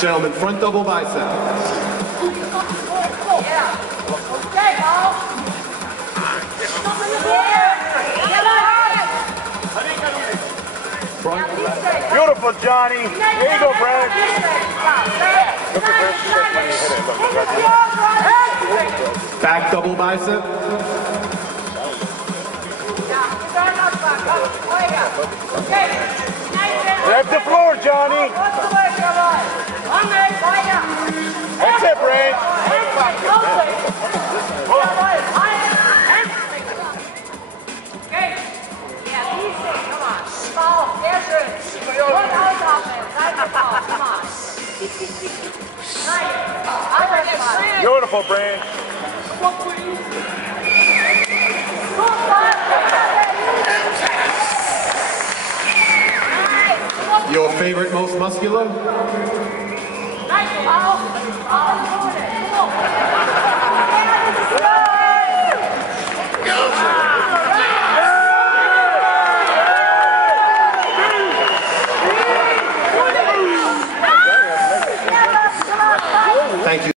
Gentlemen, front double bicep. Front. Beautiful, Johnny. There you go, Brad. Back double bicep. Grab the floor, Johnny. That's it, Brad. Beautiful, Brad. Your favorite, most muscular? Thank you.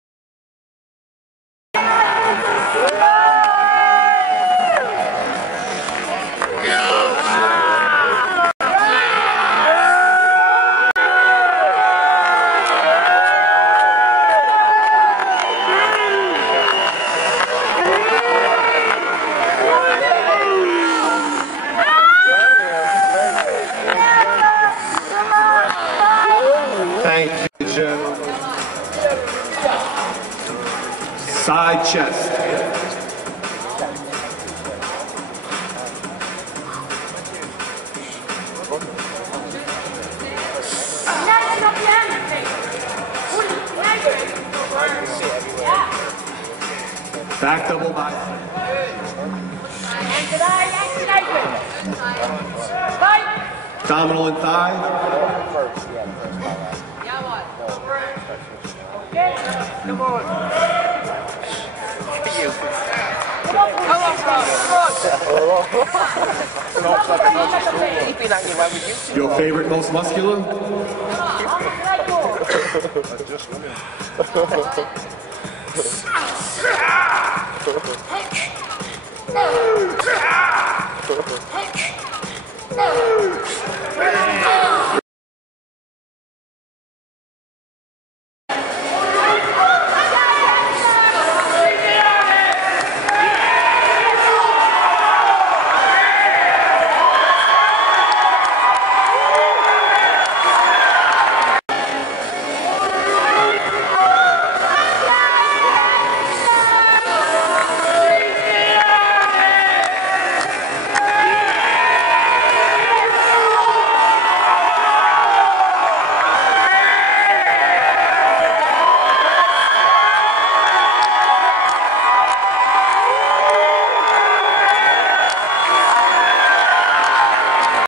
Thank you, Jim. Side chest. Back double bicep. Abdominal and thigh. Come on. Your favorite, most muscular?